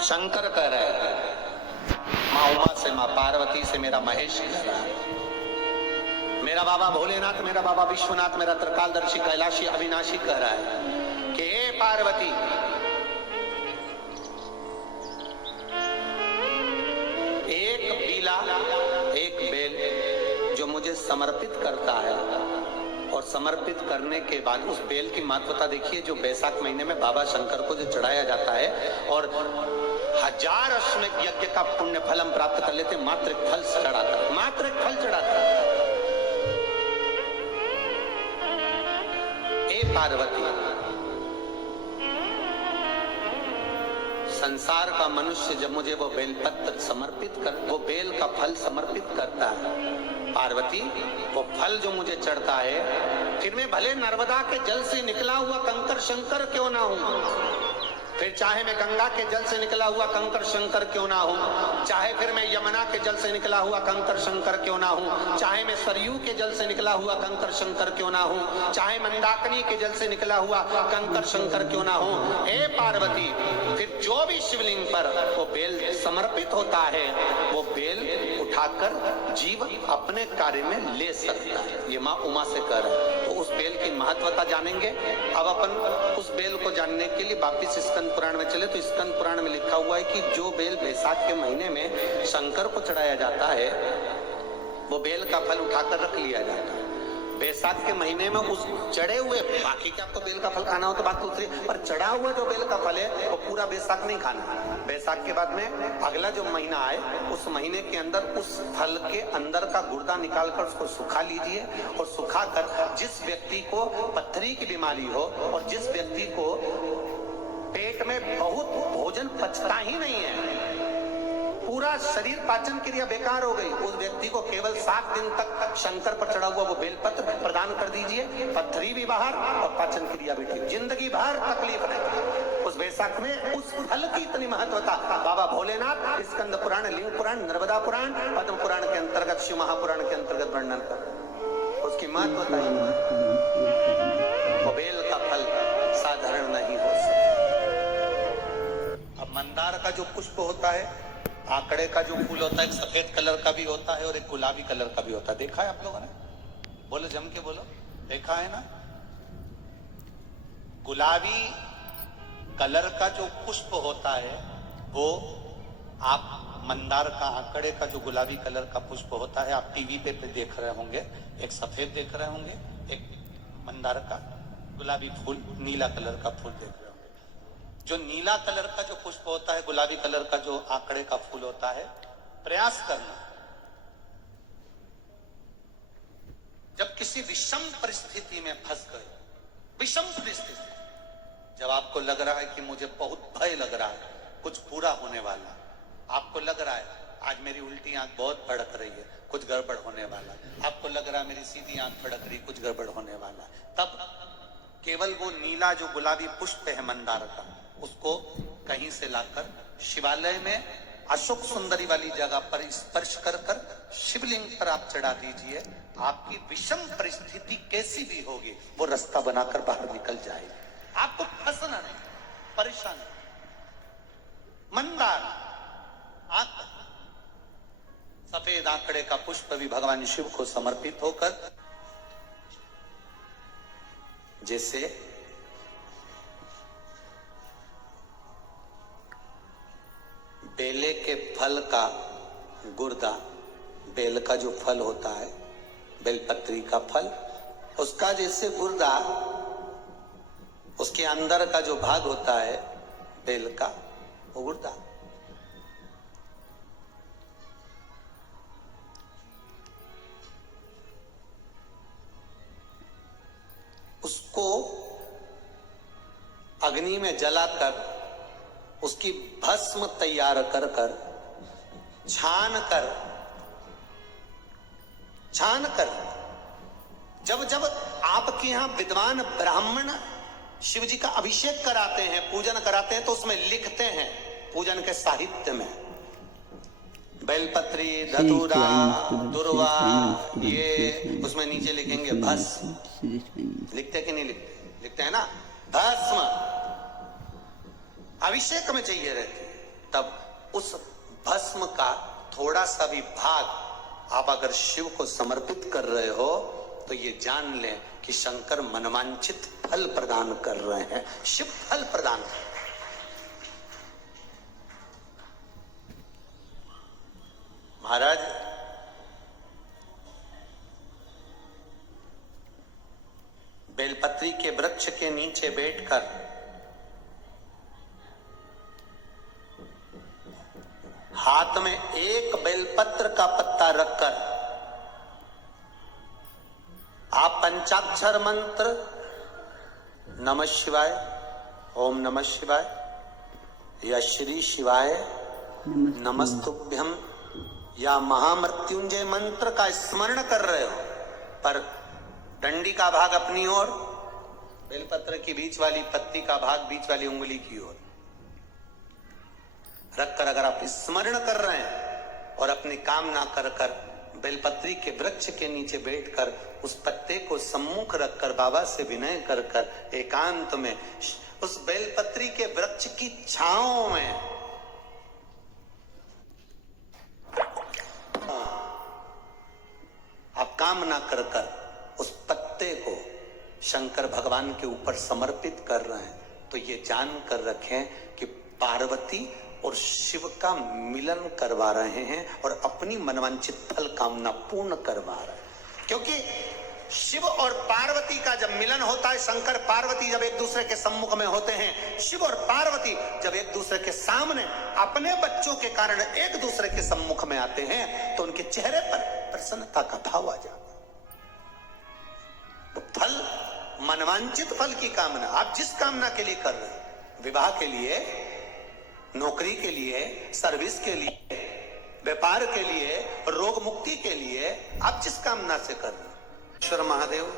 शंकर कह रहे हैं, माँ उमा से, माँ पार्वती से मेरा महेश कह रहा है, मेरा बाबा भोलेनाथ, मेरा बाबा विश्वनाथ, मेरा त्रिकालदर्शी कैलाशी अविनाशी कह रहा है कि हे पार्वती, एक पीला एक बेल जो मुझे समर्पित करता है, और समर्पित करने के बाद उस बेल की महत्वता देखिए, जो बैसाख महीने में बाबा शंकर को जो चढ़ाया जाता है और 1000 अश्वमेध यज्ञ का पुण्य फल हम प्राप्त कर लेते, मात्र एक फल चढ़ाता है, मात्र एक फल चढ़ाता है। ए पार्वती, संसार का मनुष्य जब मुझे वो बेलपत्र समर्पित कर, वो बेल का फल समर्पित करता है, पार्वती वो फल जो मुझे चढ़ता है, फिर मैं भले नर्मदा के जल से निकला हुआ कंकर शंकर क्यों ना हूं, फिर चाहे मैं गंगा के जल से निकला हुआ कंकर शंकर क्यों ना हूं, चाहे फिर मैं यमुना के जल से निकला हुआ कंकर शंकर क्यों ना हूं, चाहे मैं सरयू के जल से निकला हुआ कंकर शंकर क्यों ना हूं, चाहे मंदाकिनी के जल से निकला हुआ कंकर शंकर क्यों ना हूं, हे पार्वती, फिर जो भी शिवलिंग पर वो बेल समर्पित होता है, वो बेल उठाकर जीव अपने कार्य में ले सकता है। ये माँ उमा से कह रहे हैं। तो उस बेल की महत्वता जानेंगे। अब अपन उस बेल को जानने के लिए वापिस स्कंद पुराण में चले, तो स्कंद पुराण में लिखा हुआ है कि जो बेल बैसाख के महीने में शंकर को चढ़ाया जाता है, वो बेल का फल उठाकर रख लिया जाता है। बैसाख के महीने में उस चढ़े हुए, बाकी के आपको बेल का फल खाना हो तो बात दूसरी, पर चढ़ा हुआ जो बेल का फल है वो पूरा बैसाख नहीं खाना। बैसाख के बाद में अगला जो महीना आए, उस महीने के अंदर उस फल के अंदर का गुर्दा निकालकर उसको सुखा लीजिए, और सुखाकर जिस व्यक्ति को पथरी की बीमारी हो और जिस व्यक्ति को पेट में बहुत भोजन पचता ही नहीं है, पूरा शरीर पाचन क्रिया बेकार हो गई, उस व्यक्ति को केवल 7 दिन तक शंकर पर चढ़ा हुआ वो बेलपत्र प्रदान कर दीजिए, पथरी भी बाहर और पाचन क्रिया भी ठीक, जिंदगी भर तकलीफ नहीं। उस बैसाख में उस फल की इतनी महत्वता बाबा भोलेनाथ स्कंद पुराण, लिंग पुराण, नर्मदा पुराण, पद्म पुराण के अंतर्गत, शिव महापुराण के अंतर्गत वर्णन कर, उसकी महत्वता वो बेल का फल साधारण नहीं हो सकता। अब मंदार का जो पुष्प होता है, आंकड़े का जो फूल होता है, एक सफेद कलर का भी होता है और एक गुलाबी कलर का भी होता है। देखा है आप लोगों ने? बोलो, जम के बोलो, देखा है ना? गुलाबी कलर का जो पुष्प होता है वो, आप मंदार का, आंकड़े का जो गुलाबी कलर का पुष्प होता है, आप टीवी पे देख रहे होंगे, एक सफेद देख रहे होंगे, एक मंदार का गुलाबी फूल, नीला कलर का फूल देख रहे होंगे। जो नीला कलर का जो पुष्प होता है, गुलाबी कलर का जो आंकड़े का फूल होता है, प्रयास करना, जब किसी विषम परिस्थिति में फंस गए, विषम परिस्थिति, जब आपको लग रहा है कि मुझे बहुत भय लग रहा है, कुछ बुरा होने वाला, आपको लग रहा है आज मेरी उल्टी आंख बहुत फड़क रही है, कुछ गड़बड़ होने वाला, आपको लग रहा है मेरी सीधी आंख फड़क रही, कुछ गड़बड़ होने वाला, तब केवल वो नीला जो गुलाबी पुष्प है मंदार का, उसको कहीं से लाकर शिवालय में अशोक सुंदरी वाली जगह पर स्पर्श कर कर शिवलिंग पर आप चढ़ा दीजिए। आपकी विषम परिस्थिति कैसी भी होगी, वो रास्ता बनाकर बाहर निकल जाएगी, आपको फंसना नहीं, परेशान नहीं। मंदार आंकड़ा, सफेद आंकड़े का पुष्प भी भगवान शिव को समर्पित होकर, जैसे बेले के फल का गुर्दा, बेल का जो फल होता है, बेलपत्री का फल, उसका जैसे गुर्दा, उसके अंदर का जो भाग होता है बेल का, वो गुर्दा, उसको अग्नि में जलाकर उसकी भस्म तैयार कर कर छान कर जब जब आपके यहां विद्वान ब्राह्मण शिव जी का अभिषेक कराते हैं, पूजन कराते हैं, तो उसमें लिखते हैं पूजन के साहित्य में, बेलपत्री, धतूरा, दुर्वा, ये उसमें नीचे लिखेंगे भस्म, लिखते कि नहीं लिखते? लिखते हैं ना, भस्म अभिषेक में चाहिए रहती है। तब उस भस्म का थोड़ा सा भी भाग आप अगर शिव को समर्पित कर रहे हो तो ये जान लें कि शंकर मनवांचित फल प्रदान कर रहे हैं। शिव फल प्रदान कर रहे हैं। महाराज बेलपत्री के वृक्ष के नीचे बैठकर हाथ में एक बेलपत्र का पत्ता रखकर आप पंचाक्षर मंत्र नमः शिवाय, ओम नमः शिवाय या श्री शिवाय नमस्तुभ्यम या महामृत्युंजय मंत्र का स्मरण कर रहे हो, पर डंडी का भाग अपनी ओर, बेलपत्र की बीच वाली पत्ती का भाग बीच वाली उंगली की ओर रखकर अगर आप स्मरण कर रहे हैं और अपनी कामना कर कर बेलपत्री के वृक्ष के नीचे बैठकर उस पत्ते को सम्मुख रखकर बाबा से विनय कर कर एकांत में उस बेलपत्री के वृक्ष की छांव में आप कामना कर कर उस पत्ते को शंकर भगवान के ऊपर समर्पित कर रहे हैं, तो ये जान कर रखें कि पार्वती और शिव का मिलन करवा रहे हैं और अपनी मनवांछित फल कामना पूर्ण करवा रहे हैं। क्योंकि शिव और पार्वती का जब मिलन होता है, शंकर पार्वती जब एक दूसरे के सम्मुख में होते हैं, शिव और पार्वती जब एक दूसरे के सामने अपने बच्चों के कारण एक दूसरे के सम्मुख में आते हैं, तो उनके चेहरे पर प्रसन्नता का भाव आ जाता है। तो फल, मनवांचित फल की कामना आप जिस कामना के लिए कर रहे हैं, विवाह के लिए, नौकरी के लिए, सर्विस के लिए, व्यापार के लिए, रोग मुक्ति के लिए, आप जिस कामना से कर रहे हैं, ईश्वर महादेव,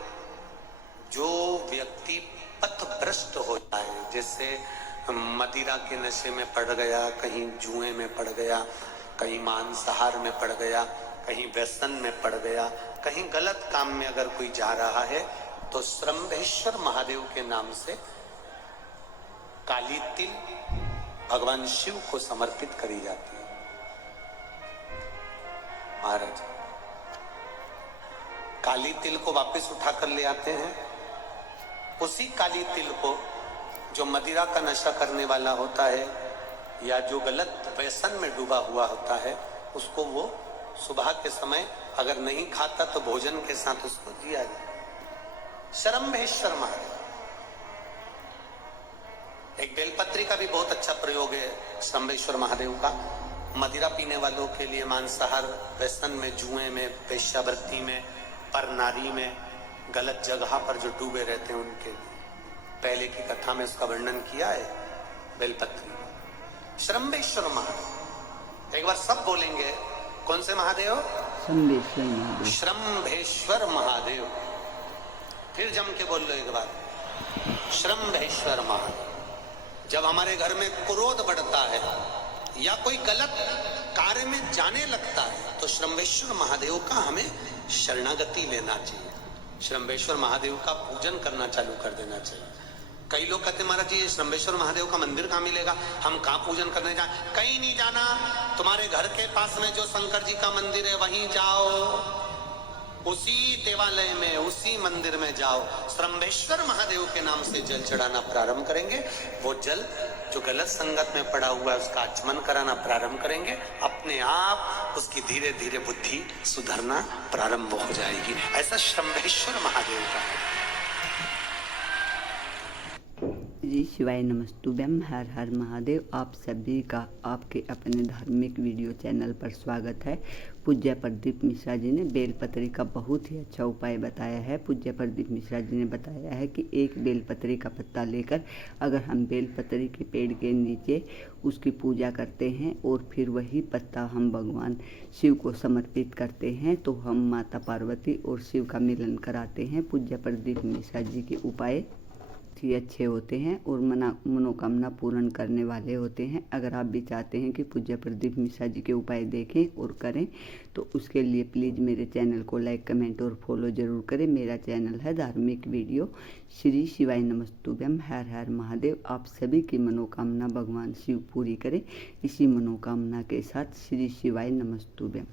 जो व्यक्ति पथभ्रष्ट हो जाए, जैसे मदिरा के नशे में पड़ गया, कहीं जुए में पड़ गया, कहीं मांसाहार में पड़ गया, कहीं व्यसन में पड़ गया, कहीं गलत काम में अगर कोई जा रहा है, तो श्रम्भेश्वर महादेव के नाम से काली तिल भगवान शिव को समर्पित करी जाती है। महाराज काली तिल को वापस उठा कर ले आते हैं, उसी काली तिल को जो मदिरा का नशा करने वाला होता है या जो गलत व्यसन में डूबा हुआ होता है, उसको वो सुबह के समय अगर नहीं खाता तो भोजन के साथ उसको दिया जाए। श्रम्भेश्वर महादेव, एक बेलपत्री का भी बहुत अच्छा प्रयोग है श्रम्भेश्वर महादेव का, मदिरा पीने वालों के लिए, मांसाहार, व्यसन में, जुए में, वेश्यावृत्ति में, पर नारी में, गलत जगह पर जो डूबे रहते हैं उनके लिए। पहले की कथा में इसका वर्णन किया है बेलपत्री। श्रम्भेश्वर महादेव, एक बार सब बोलेंगे, कौन से महादेव? श्रम्भेश्वर महादेव। श्रम्भेश्वर महादेव, फिर जम के बोल लो एक बार, श्रम्भेश्वर महादेव। जब हमारे घर में क्रोध बढ़ता है या कोई गलत कार्य में जाने लगता है, तो श्रम्भेश्वर महादेव का हमें शरणागति लेना चाहिए, श्रम्भेश्वर महादेव का पूजन करना चालू कर देना चाहिए। कई लोग कहते महाराज जी श्रम्भेश्वर महादेव का मंदिर कहाँ मिलेगा, हम कहाँ पूजन करने जाए? कहीं नहीं जाना, तुम्हारे घर के पास में जो शंकर जी का मंदिर है वहीं जाओ, उसी देवालय में, उसी मंदिर में जाओ, श्रम्भेश्वर महादेव के नाम से जल चढ़ाना प्रारंभ करेंगे। वो जल जो गलत संगत में पड़ा हुआ है उसका आचमन कराना प्रारंभ करेंगे, अपने आप उसकी धीरे धीरे बुद्धि सुधरना प्रारंभ हो जाएगी। ऐसा श्रम्भेश्वर महादेव का है। जी शिवाय नमस्तुभ्यम, हर हर महादेव। आप सभी का आपके अपने धार्मिक वीडियो चैनल पर स्वागत है। पूज्य प्रदीप मिश्रा जी ने बेलपत्री का बहुत ही अच्छा उपाय बताया है। पूज्य प्रदीप मिश्रा जी ने बताया है कि एक बेलपत्री का पत्ता लेकर अगर हम बेलपत्री के पेड़ के नीचे उसकी पूजा करते हैं और फिर वही पत्ता हम भगवान शिव को समर्पित करते हैं, तो हम माता पार्वती और शिव का मिलन कराते हैं। पूज्य प्रदीप मिश्रा जी के उपाय बहुत ही अच्छे होते हैं और मनोकामना पूर्ण करने वाले होते हैं। अगर आप भी चाहते हैं कि पूज्य प्रदीप मिश्रा जी के उपाय देखें और करें तो उसके लिए प्लीज़ मेरे चैनल को लाइक, कमेंट और फॉलो ज़रूर करें। मेरा चैनल है धार्मिक वीडियो। श्री शिवाय नमस्तुभ्यम। हर हर महादेव। आप सभी की मनोकामना भगवान शिव पूरी करें। इसी मनोकामना के साथ श्री शिवाय नमस्तुभ्यम।